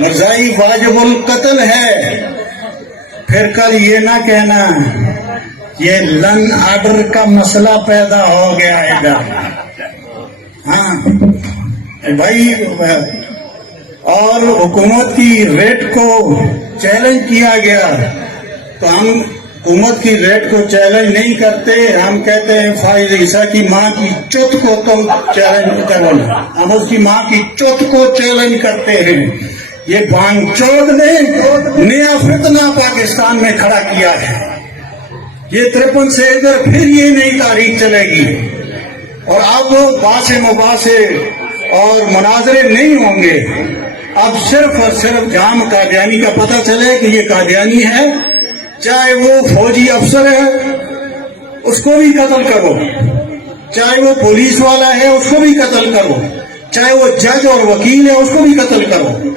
मर्जाई वाजिबुल कत्ल है, फिर कल ये ना कहना ये लन आर्डर का मसला पैदा हो गया है इधर। हाँ भाई, और हुकूमत की रेट को चैलेंज किया गया तो हम हुकूमत की रेट को चैलेंज नहीं करते, हम कहते हैं फाइज ईसा की माँ की चुत को तुम चैलेंज करो। हम उसकी माँ की चुत को चैलेंज करते हैं। ये बांचोद ने नया फितना पाकिस्तान में खड़ा किया है। ये 53 से इधर फिर ये नई तारीख चलेगी और अब बासे मुबासे और मुनाजरे नहीं होंगे। अब सिर्फ और सिर्फ जाम कादियानी का पता चले कि ये कादियानी है, चाहे वो फौजी अफसर है उसको भी कत्ल करो, चाहे वो पुलिस वाला है उसको भी कत्ल करो, चाहे वो जज और वकील है उसको भी कत्ल करो।